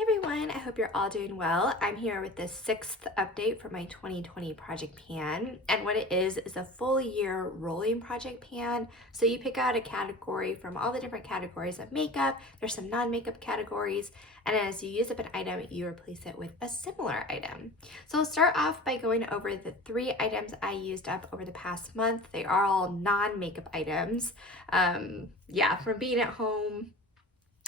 Hey everyone, I hope you're all doing well. I'm here with the 6th update for my 2020 project pan. And what it is a full year rolling project pan. So you pick out a category from all the different categories of makeup. There's some non-makeup categories. And as you use up an item, you replace it with a similar item. So I'll start off by going over the 3 items I used up over the past month. They are all non-makeup items. From being at home,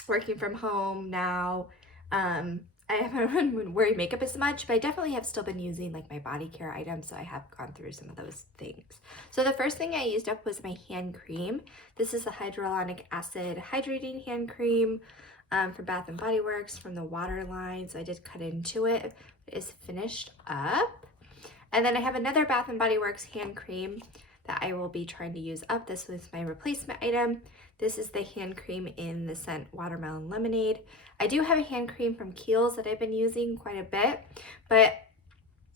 working from home now, I haven't been wearing makeup as much, but I definitely have still been using like my body care items, so I have gone through some of those things. So the first thing I used up was my hand cream. This is the hyaluronic acid hydrating hand cream from Bath and Body Works from the water line. So I did cut into it. It is finished up. And then I have another Bath and Body Works hand cream that I will be trying to use up. This was my replacement item. This is the hand cream in the scent Watermelon Lemonade. I do have a hand cream from Kiehl's that I've been using quite a bit, but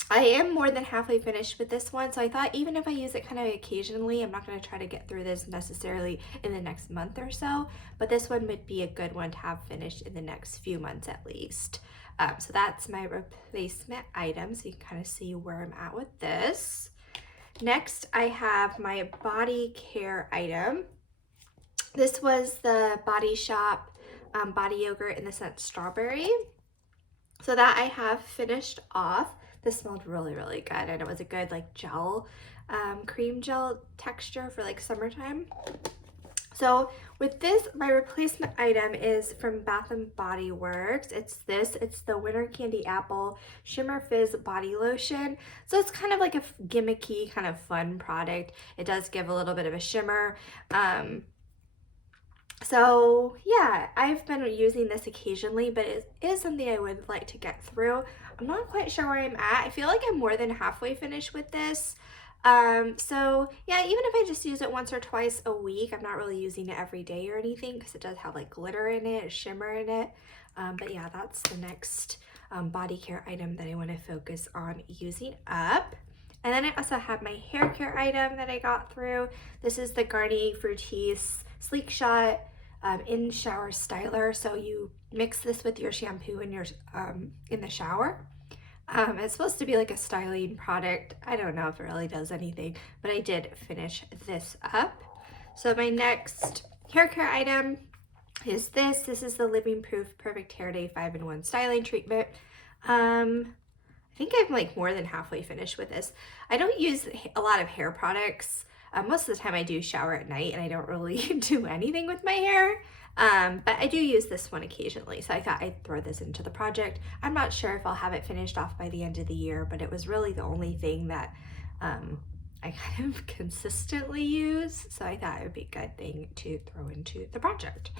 I am more than halfway finished with this one, so I thought even if I use it kind of occasionally, I'm not going to try to get through this necessarily in the next month or so, but this one would be a good one to have finished in the next few months at least. So that's my replacement item, so you can kind of see where I'm at with this. Next, I have my body care item. This was the Body Shop body yogurt in the scent Strawberry. So that I have finished off. This smelled really, really good, and it was a good like gel, cream gel texture for like summertime. So with this, my replacement item is from Bath and Body Works. It's the Winter Candy Apple Shimmer Fizz Body Lotion. So it's kind of like a gimmicky, kind of fun product. It does give a little bit of a shimmer. So yeah, I've been using this occasionally, but it is something I would like to get through. I'm not quite sure where I'm at. I feel like I'm more than halfway finished with this. So yeah, even if I just use it once or twice a week, I'm not really using it every day or anything because it does have like glitter in it, a shimmer in it. But yeah, that's the next body care item that I want to focus on using up. And then I also have my hair care item that I got through. This is the Garnier Fructis Sleek Shot in shower styler. So you mix this with your shampoo in your in the shower. It's supposed to be like a styling product. I don't know if it really does anything, but I did finish this up. So my next hair care item is this. This is the Living Proof Perfect Hair Day 5-in-1 styling treatment. I think I'm like more than halfway finished with this. I don't use a lot of hair products. Most of the time I do shower at night and I don't really do anything with my hair. But I do use this one occasionally, so I thought I'd throw this into the project. I'm not sure if I'll have it finished off by the end of the year, but it was really the only thing that I kind of consistently use, so I thought it would be a good thing to throw into the project.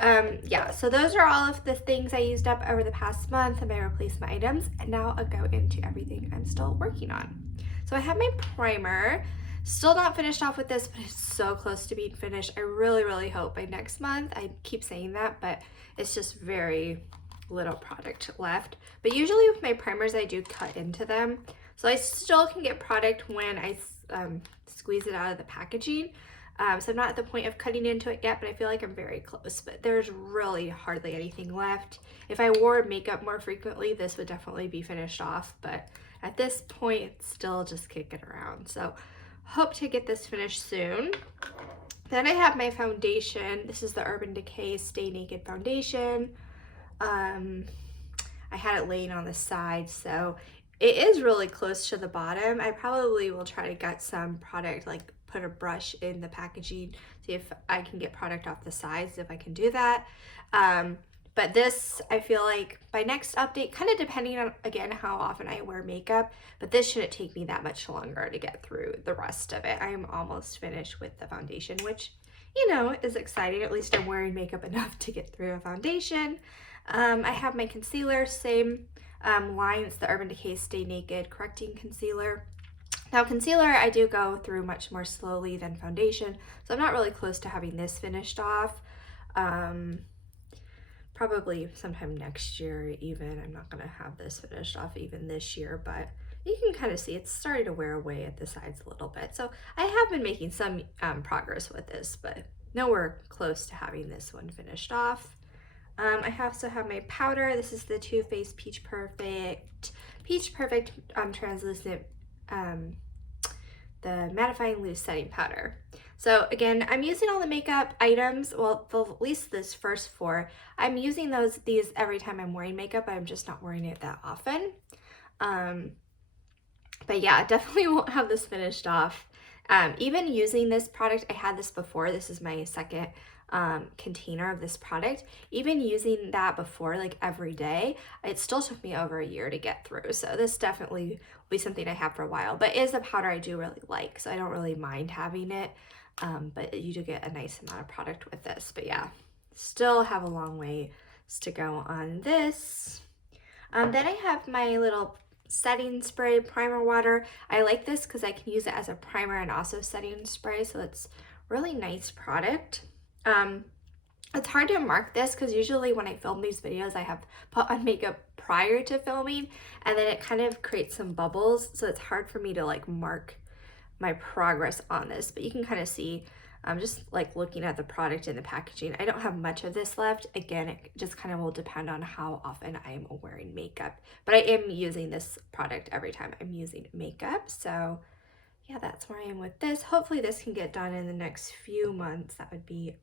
So those are all of the things I used up over the past month and my replacement items, and now I'll go into everything I'm still working on. So I have my primer. Still not finished off with this, but it's so close to being finished. I really, really hope by next month. I keep saying that, but it's just very little product left. But usually with my primers, I do cut into them. So I still can get product when I squeeze it out of the packaging. So I'm not at the point of cutting into it yet, but I feel like I'm very close. But there's really hardly anything left. If I wore makeup more frequently, this would definitely be finished off. But at this point, it's still just kicking around. So hope to get this finished soon. Then I have my foundation. This is the Urban Decay Stay Naked Foundation. I had it laying on the side, so it is really close to the bottom. I probably will try to get some product, like put a brush in the packaging, see if I can get product off the sides, if I can do that. But this, I feel like by next update, kind of depending on, again, how often I wear makeup, but this shouldn't take me that much longer to get through the rest of it. I am almost finished with the foundation, which, you know, is exciting. At least I'm wearing makeup enough to get through a foundation. I have my concealer, same line. It's the Urban Decay Stay Naked Correcting Concealer. Now concealer, I do go through much more slowly than foundation, so I'm not really close to having this finished off. Probably sometime next year even. I'm not going to have this finished off even this year, but you can kind of see it's starting to wear away at the sides a little bit. So I have been making some progress with this, but nowhere close to having this one finished off. I also have my powder. This is the Too Faced Peach Perfect translucent, the mattifying loose setting powder. So again, I'm using all the makeup items, well, at least this first 4. I'm using these every time I'm wearing makeup. I'm just not wearing it that often. But yeah, definitely won't have this finished off. Even using this product, I had this before. This is my second container of this product. Even using that before, like every day, it still took me over a year to get through. So this definitely will be something I have for a while, but it is a powder I do really like, so I don't really mind having it. But you do get a nice amount of product with this. But yeah, still have a long way to go on this. Then I have my little setting spray primer water. I like this because I can use it as a primer and also setting spray, so it's really nice product. It's hard to mark this because usually when I film these videos I have put on makeup prior to filming, and then it kind of creates some bubbles, so it's hard for me to like mark my progress on this. But you can kind of see, just like looking at the product and the packaging, I don't have much of this left. Again, it just kind of will depend on how often I am wearing makeup, but I am using this product every time I'm using makeup. So yeah, that's where I am with this. Hopefully this can get done in the next few months. That would be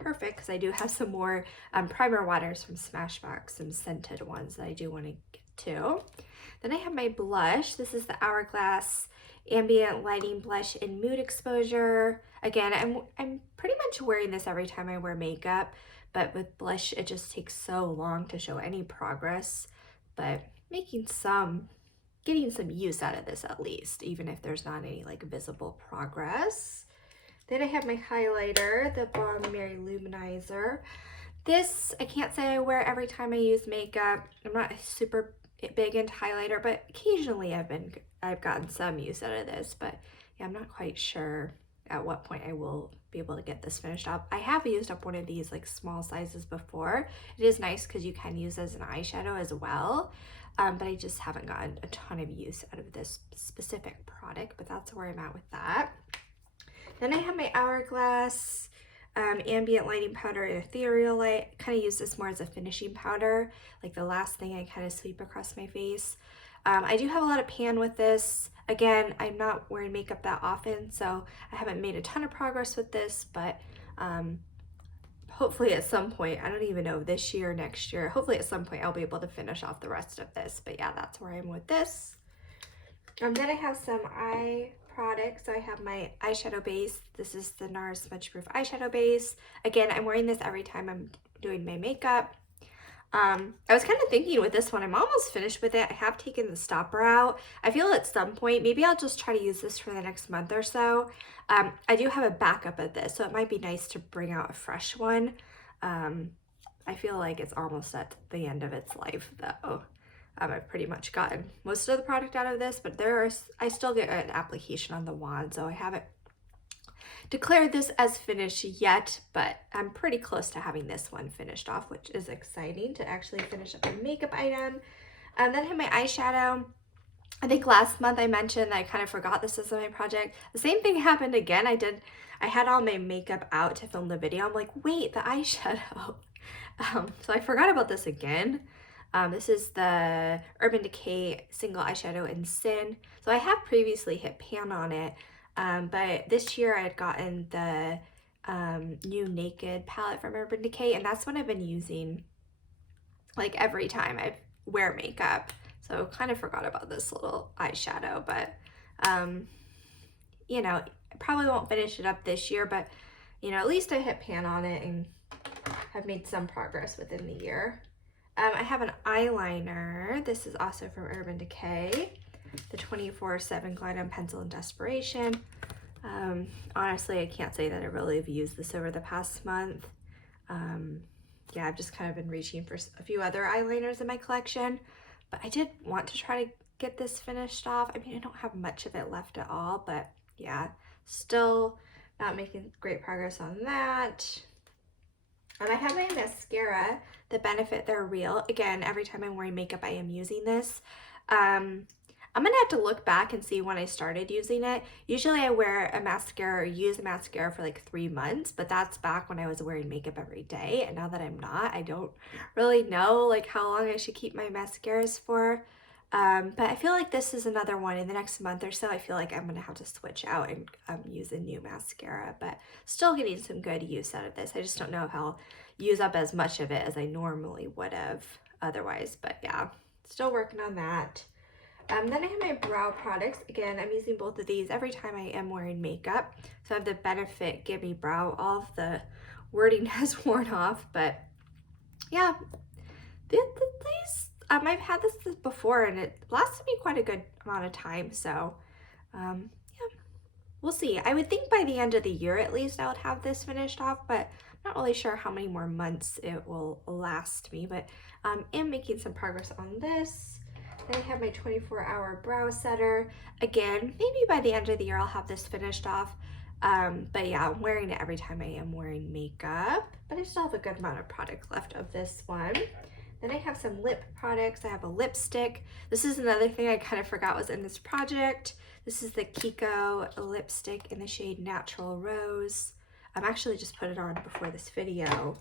perfect, because I do have some more primer waters from Smashbox, some scented ones that I do want to get to. Then I have my blush. This is the Hourglass Ambient Lighting Blush in Mood Exposure. Again, I'm pretty much wearing this every time I wear makeup, but with blush it just takes so long to show any progress, but getting some use out of this at least, even if there's not any like visible progress. Then I have my highlighter, the Balm Mary Luminizer. This, I can't say I wear every time I use makeup. I'm not super big into highlighter, but occasionally I've gotten some use out of this. But yeah, I'm not quite sure at what point I will be able to get this finished up. I have used up one of these like small sizes before. It is nice because you can use as an eyeshadow as well. But I just haven't gotten a ton of use out of this specific product, but that's where I'm at with that. Then I have my Hourglass Ambient Lighting Powder and Ethereal Light. I kind of use this more as a finishing powder, like the last thing I kind of sweep across my face. I do have a lot of pan with this. Again, I'm not wearing makeup that often, so I haven't made a ton of progress with this, but hopefully at some point, I don't even know, this year, next year, hopefully at some point I'll be able to finish off the rest of this. But yeah, that's where I am with this. Then I have some eye products. So I have my eyeshadow base. This is the NARS Smudge Proof Eyeshadow Base. Again, I'm wearing this every time I'm doing my makeup. I was kind of thinking with this one, I'm almost finished with it. I have taken the stopper out. I feel at some point, maybe I'll just try to use this for the next month or so. I do have a backup of this, so it might be nice to bring out a fresh one. I feel like it's almost at the end of its life though. I've pretty much gotten most of the product out of this, but I still get an application on the wand, so I haven't declared this as finished yet, but I'm pretty close to having this one finished off, which is exciting to actually finish up a makeup item. Then I have my eyeshadow. I think last month I mentioned that I kind of forgot this was my project. The same thing happened again. I had all my makeup out to film the video. I'm like, wait, the eyeshadow. So I forgot about this again. This is the Urban Decay Single Eyeshadow in Sin. So I have previously hit pan on it, but this year I had gotten the new Naked palette from Urban Decay, and that's what I've been using like every time I wear makeup. So kind of forgot about this little eyeshadow, but you know, I probably won't finish it up this year, but you know, at least I hit pan on it and have made some progress within the year. I have an eyeliner. This is also from Urban Decay, the 24/7 Glide on Pencil in Desperation. Honestly, I can't say that I really have used this over the past month. Yeah, I've just kind of been reaching for a few other eyeliners in my collection, but I did want to try to get this finished off. I mean, I don't have much of it left at all, but yeah, still not making great progress on that. I have my mascara, the Benefit They're Real. Again, every time I'm wearing makeup, I am using this. I'm gonna have to look back and see when I started using it. Usually I wear a mascara or use a mascara for like 3 months, but that's back when I was wearing makeup every day. And now that I'm not, I don't really know like how long I should keep my mascaras for. But I feel like this is another one in the next month or so. I feel like I'm gonna have to switch out and use a new mascara, but still getting some good use out of this. I just don't know if I'll use up as much of it as I normally would have otherwise, but yeah, still working on that. Then I have my brow products. Again, I'm using both of these every time I am wearing makeup. So I have the Benefit Gimme Brow. All of the wording has worn off, but yeah, these, I've had this before and it lasted me quite a good amount of time. So yeah, we'll see. I would think by the end of the year at least I would have this finished off, but I'm not really sure how many more months it will last me, but I am making some progress on this. Then I have my 24-hour brow setter. Again, maybe by the end of the year I'll have this finished off. But yeah, I'm wearing it every time I am wearing makeup. But I still have a good amount of product left of this one. Then I have some lip products. I have a lipstick. This is another thing I kind of forgot was in this project. This is the Kiko lipstick in the shade Natural Rose. I'm actually just put it on before this video.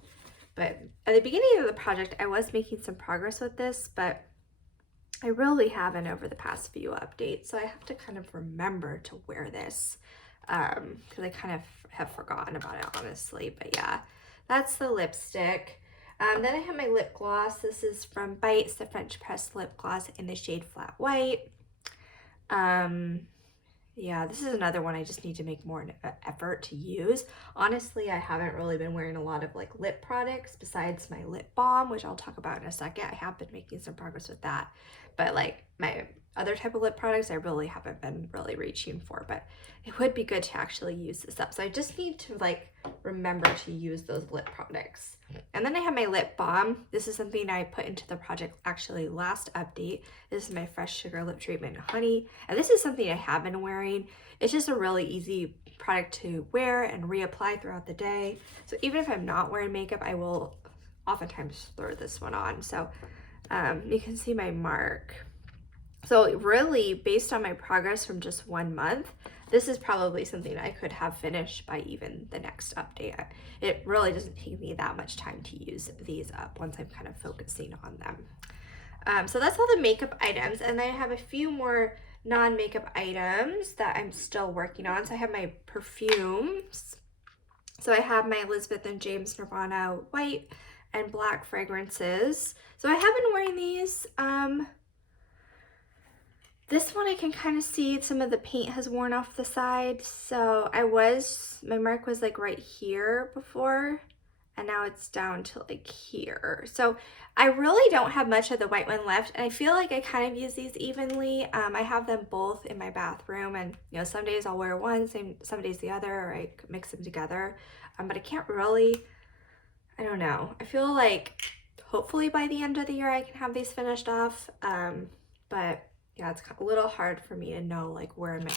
But at the beginning of the project, I was making some progress with this, but I really haven't over the past few updates, so I have to kind of remember to wear this because I kind of have forgotten about it, honestly. But yeah, that's the lipstick. Then I have my lip gloss. This is from Bite. It's the French press lip gloss in the shade Flat White. Yeah, this is another one I just need to make more effort to use. Honestly, I haven't really been wearing a lot of like lip products besides my lip balm, which I'll talk about in a second. I have been making some progress with that. But like my other type of lip products, I really haven't been really reaching for, but it would be good to actually use this up. So I just need to like remember to use those lip products. And then I have my lip balm. This is something I put into the project actually last update. This is my Fresh Sugar Lip Treatment Honey. And this is something I have been wearing. It's just a really easy product to wear and reapply throughout the day. So even if I'm not wearing makeup, I will oftentimes throw this one on. So you can see my mark. So really, based on my progress from just 1 month, this is probably something I could have finished by even the next update. It really doesn't take me that much time to use these up once I'm kind of focusing on them. So that's all the makeup items. And then I have a few more non-makeup items that I'm still working on. So I have my perfumes. So I have my Elizabeth and James Nirvana white and black fragrances. So I have been wearing these. This one I can kind of see some of the paint has worn off the side. So my mark was like right here before, and now it's down to like here. So I really don't have much of the white one left, and I feel like I kind of use these evenly. I have them both in my bathroom, and you know, some days I'll wear one, some days the other, or I mix them together. But I can't really, I don't know. I feel like hopefully by the end of the year I can have these finished off. But yeah, it's a little hard for me to know like where I'm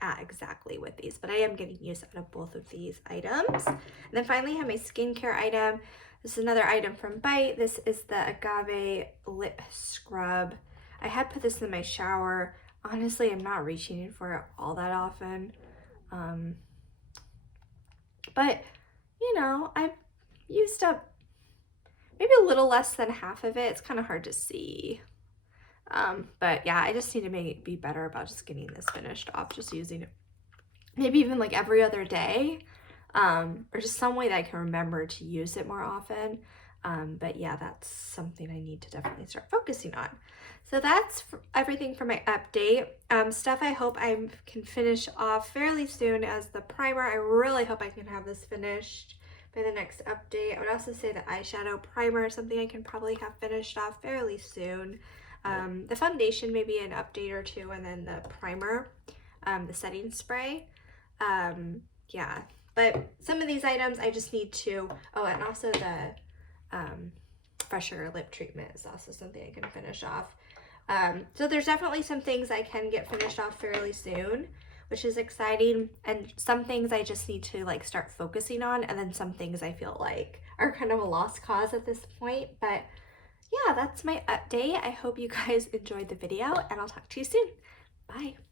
at exactly with these, but I am getting use out of both of these items. And then finally I have my skincare item. This is another item from Bite. This is the Agave Lip Scrub. I had put this in my shower. Honestly, I'm not reaching in for it all that often. But you know, I've used up maybe a little less than half of it. It's kind of hard to see. But yeah, I just need to be better about just getting this finished off, just using it maybe even like every other day, or just some way that I can remember to use it more often. But yeah, that's something I need to definitely start focusing on. So that's everything for my update. Stuff I hope I can finish off fairly soon as the primer. I really hope I can have this finished by the next update. I would also say the eyeshadow primer is something I can probably have finished off fairly soon. The foundation, maybe an update or two, and then the primer, the setting spray. Yeah, but some of these items I just need to, oh, and also the fresher lip treatment is also something I can finish off. So there's definitely some things I can get finished off fairly soon, which is exciting, and some things I just need to like start focusing on, and then some things I feel like are kind of a lost cause at this point. But yeah, that's my update. I hope you guys enjoyed the video, and I'll talk to you soon. Bye.